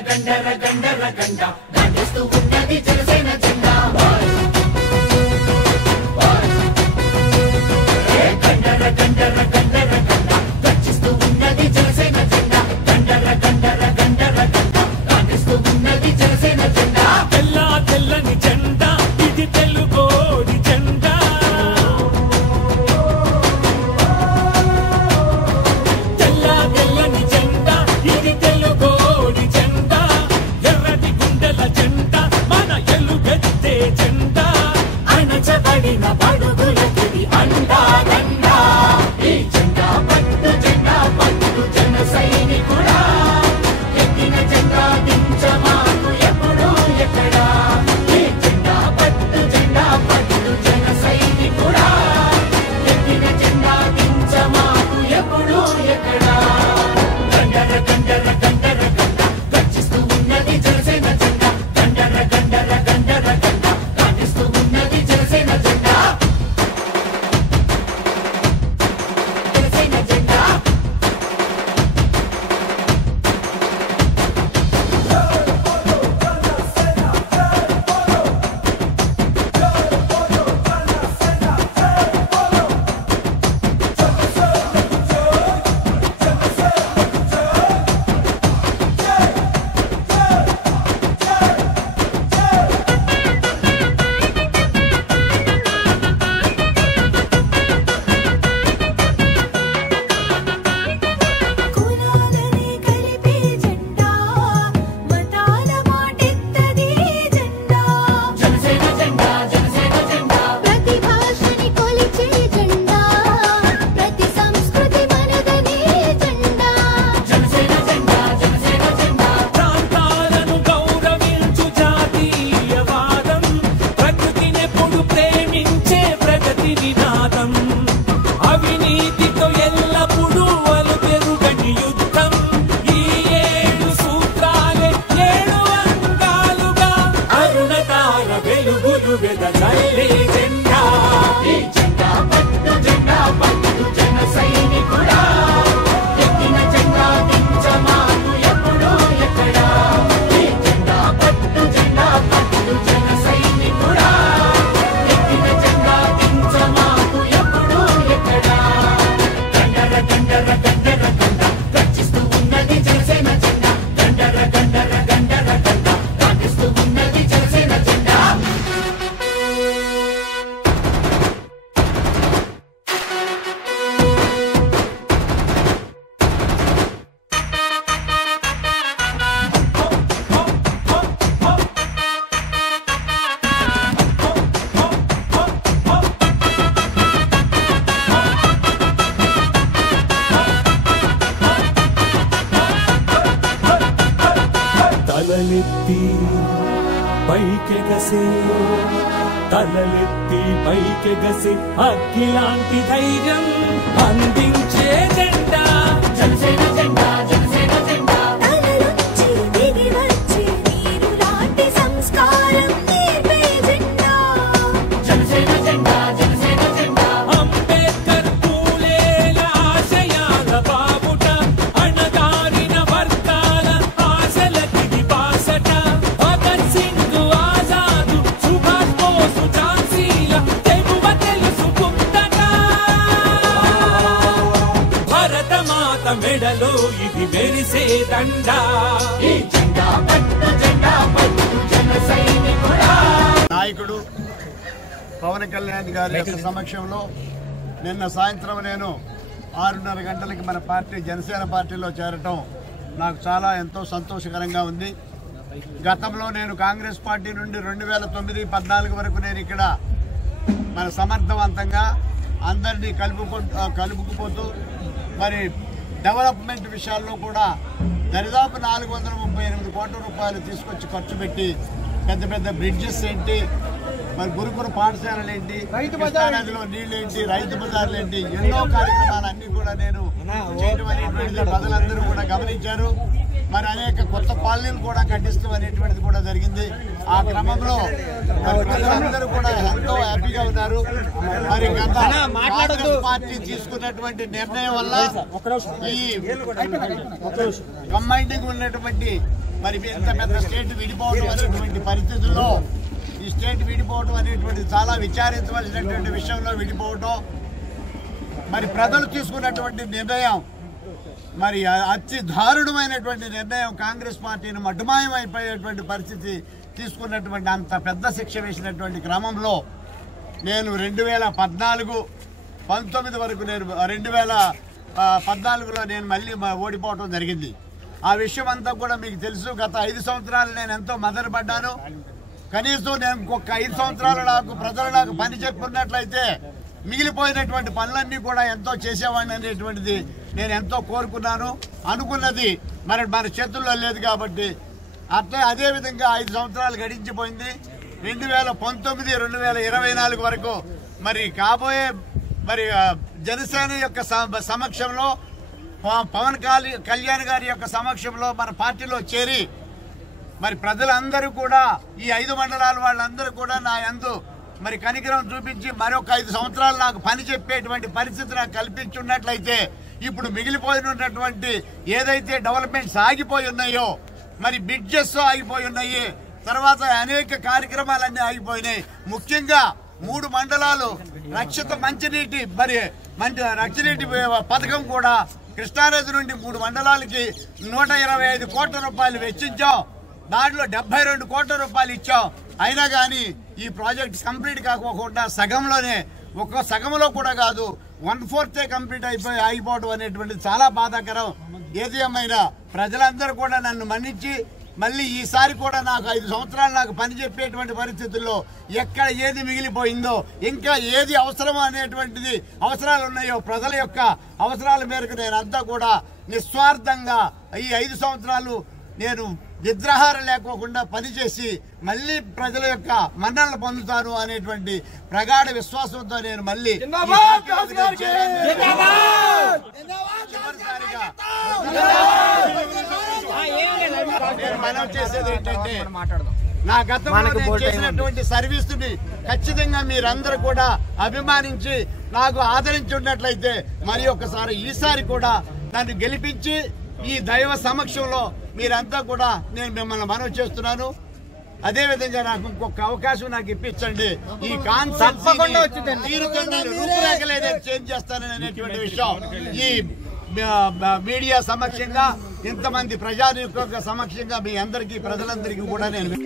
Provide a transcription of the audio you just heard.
గండర గండర గండర గండ. గండిస్తూ ఉన్నది జనసేన తలలెత్తి పైకెగసే తలలెత్తి పైకెగసి అగ్గిలాంటి ధైర్యం అందించే జెండా జనసేన జెండా. మెరిసే దండా ఈ జెండా పట్టు జెండా పట్టు జన సైనికుడా. నాయకుడు పవన్ కళ్యాణ్ గారి యొక్క సమక్షంలో నిన్న సాయంత్రం నేను ఆరున్నర గంటలకి మన పార్టీ జనసేన పార్టీలో చేరటం నాకు చాలా ఎంతో సంతోషకరంగా ఉంది. గతంలో నేను కాంగ్రెస్ పార్టీ నుండి రెండు వేల తొమ్మిది పద్నాలుగు వరకు నేను ఇక్కడ మన సమర్థవంతంగా అందరినీ కలుపుకు కలుపుకుపోతూ మరి డెవలప్మెంట్ విషయాల్లో కూడా దరిదాపు నాలుగు వందల ముప్పై ఎనిమిది కోట్ల రూపాయలు తీసుకొచ్చి ఖర్చు పెట్టి పెద్ద పెద్ద బ్రిడ్జెస్ ఏంటి? మరి గురుకుల పాఠశాలలు ఏంటి? నదిలో నీళ్ళు ఏంటి? రైతు బజార్లు ఏంటి? ఎన్నో కార్యక్రమాలన్నీ కూడా నేను చేయడం అనేటువంటిది ప్రజలందరూ కూడా గమనించారు. మరి అనేక కొత్త కాలనీలు కూడా కట్టిస్తూ అనేటువంటిది కూడా జరిగింది. ఆ క్రమంలో ప్రజలందరూ కూడా ఎంతో హ్యాపీగా ఉన్నారు. మరి గత పార్టీ తీసుకున్నటువంటి నిర్ణయం వల్ల ఈ కంబైండింగ్ ఉన్నటువంటి మరి ఇంత పెద్ద స్టేట్ విడిపోవడం అనేటువంటి పరిస్థితుల్లో ఈ స్టేట్ విడిపోవడం అనేటువంటి చాలా విచారించవలసినటువంటి విషయంలో విడిపోవడం మరి ప్రజలు తీసుకున్నటువంటి నిర్ణయం మరి అతి దారుణమైనటువంటి నిర్ణయం కాంగ్రెస్ పార్టీని మటుమాయం అయిపోయేటువంటి పరిస్థితి తీసుకున్నటువంటి అంత పెద్ద శిక్ష వేసినటువంటి క్రమంలో నేను రెండు వేల పద్నాలుగు పంతొమ్మిది వరకు నేను రెండు వేల పద్నాలుగులో నేను మళ్ళీ ఓడిపోవటం జరిగింది. ఆ విషయం అంతా కూడా మీకు తెలుసు గత ఐదు సంవత్సరాలు నేను ఎంతో మదనపడ్డాను కనీసం నేను ఇంకొక ఐదు సంవత్సరాలు నాకు ప్రజలు నాకు పని చెప్పుకున్నట్లయితే మిగిలిపోయినటువంటి పనులన్నీ కూడా ఎంతో చేసేవాడిని అనేటువంటిది నేను ఎంతో కోరుకున్నాను. అనుకున్నది మరి మన చేతుల్లో లేదు కాబట్టి అట్లే అదే విధంగా ఐదు సంవత్సరాలు గడించిపోయింది. రెండు వేల పంతొమ్మిది రెండు వేల ఇరవై నాలుగు వరకు. మరి కాబోయే మరి జనసేన యొక్క సమక్షంలో పవన్ కళ్యాణ్ గారి యొక్క సమక్షంలో మన పార్టీలో చేరి మరి ప్రజలందరూ కూడా ఈ ఐదు మండలాల వాళ్ళందరూ కూడా నా యందు మరి కనికరం చూపించి మరొక ఐదు సంవత్సరాలు నాకు పని చెప్పేటువంటి పరిస్థితి నాకు కల్పించున్నట్లయితే ఇప్పుడు మిగిలిపోయినటువంటి ఏదైతే డెవలప్మెంట్స్ ఆగిపోయి ఉన్నాయో మరి బిడ్జెస్ ఆగిపోయి ఉన్నాయి తర్వాత అనేక కార్యక్రమాలన్నీ ఆగిపోయినాయి. ముఖ్యంగా మూడు మండలాలు రక్షిత మంచినీటి మరి మంచి రక్షనీటి పథకం కూడా కృష్ణానది నుండి మూడు మండలాలకి నూట ఇరవై ఐదు కోట్ల రూపాయలు వెచ్చించాం. దాంట్లో డెబ్బై రెండు కోట్ల రూపాయలు ఇచ్చాం. అయినా కానీ ఈ ప్రాజెక్ట్ కంప్లీట్ కాకోకుండా సగంలోనే ఒక్క సగంలో కూడా కాదు వన్ ఫోర్తే కంప్లీట్ అయిపోయి ఆగిపోవడం అనేటువంటిది చాలా బాధాకరం. ఏది ఏమైనా ప్రజలందరూ కూడా నన్ను మన్నించి మళ్ళీ ఈసారి కూడా నాకు ఐదు సంవత్సరాలు నాకు పని చెప్పేటువంటి పరిస్థితుల్లో ఎక్కడ ఏది మిగిలిపోయిందో ఇంకా ఏది అవసరమో అనేటువంటిది అవసరాలు ఉన్నాయో ప్రజల యొక్క అవసరాల మేరకు నేను అంతా కూడా నిస్వార్థంగా ఈ ఐదు సంవత్సరాలు నేను నిద్రాహారం లేకోకుండా పనిచేసి మళ్ళీ ప్రజల యొక్క మన్ననలు పొందుతాను అనేటువంటి ప్రగాఢ విశ్వాసంతో నేను మళ్ళీ నేను మనం చేసేది ఏంటంటే నా గతంలో నేను చేసినటువంటి సర్వీస్ని ఖచ్చితంగా మీరందరూ కూడా అభిమానించి నాకు ఆదరించి ఉన్నట్లయితే మరి ఒకసారి ఈసారి కూడా నన్ను గెలిపించి ఈ దైవ సమక్షంలో మీరంతా కూడా నేను మిమ్మల్ని మనవి చేస్తున్నాను. అదే విధంగా నాకు ఇంకొక అవకాశం నాకు ఇప్పించండి. ఈ కాన్సెప్ట్ చేంజ్ చేస్తానని అనేటువంటి విషయం ఈ మీడియా సమక్షంగా ఇంతమంది ప్రజానిక సమక్షంగా మీ అందరికీ ప్రజలందరికీ కూడా నేను